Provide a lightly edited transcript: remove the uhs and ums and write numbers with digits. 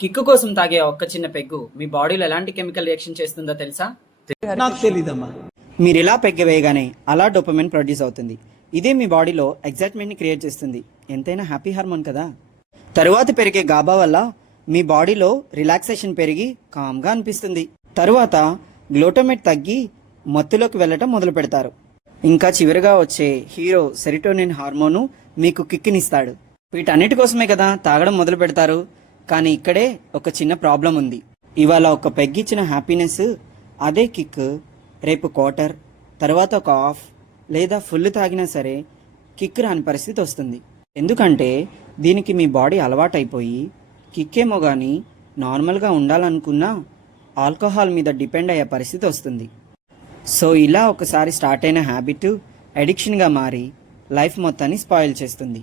Kick కోసం తాగే ఒక్క చిన్న పెగ్గు మీ బాడీలో ఎలాంటి కెమికల్ రియాక్షన్ చేస్తుందో తెలుసా? నాకు తెలీదమ్మా. మీరు ఇలా పెగ్గ వేయగానే అలా డోపమైన్ ప్రొడ్యూస్ అవుతుంది. ఇదే మీ బాడీలో ఎగ్జైట్మెంట్ని క్రియేట్ చేస్తుంది. ఎంతైనా హ్యాపీ హార్మోన్ కదా. తరువాత పెరిగే గాబా వల్ల మీ బాడీలో రిలాక్సేషన్ పెరిగి కామ్గా అనిపిస్తుంది. తరువాత గ్లూటమేట్ తగ్గి మత్తులోకి వెళ్ళటం మొదలు పెడతారు. ఇంకా చివరిగా వచ్చే హీరో సెరిటోనిన్ హార్మోను మీకు కిక్కినిస్తాడు. వీటన్నిటి కోసమే కదా తాగడం మొదలు పెడతారు. కానీ ఇక్కడే ఒక చిన్న ప్రాబ్లం ఉంది. ఇవాళ ఒక పెగ్గిచ్చిన హ్యాపీనెస్, అదే కిక్ రేపు క్వార్టర్, తర్వాత ఒక హాఫ్ లేదా ఫుల్ తాగినా సరే కిక్ రాని పరిస్థితి వస్తుంది. ఎందుకంటే దీనికి మీ బాడీ అలవాటైపోయి కిక్కేమో కానీ నార్మల్గా ఉండాలనుకున్నా ఆల్కహాల్ మీద డిపెండ్ అయ్యే పరిస్థితి వస్తుంది. సో ఇలా ఒకసారి స్టార్ట్ అయిన హ్యాబిట్ అడిక్షన్గా మారి లైఫ్ మొత్తాన్ని స్పాయిల్ చేస్తుంది.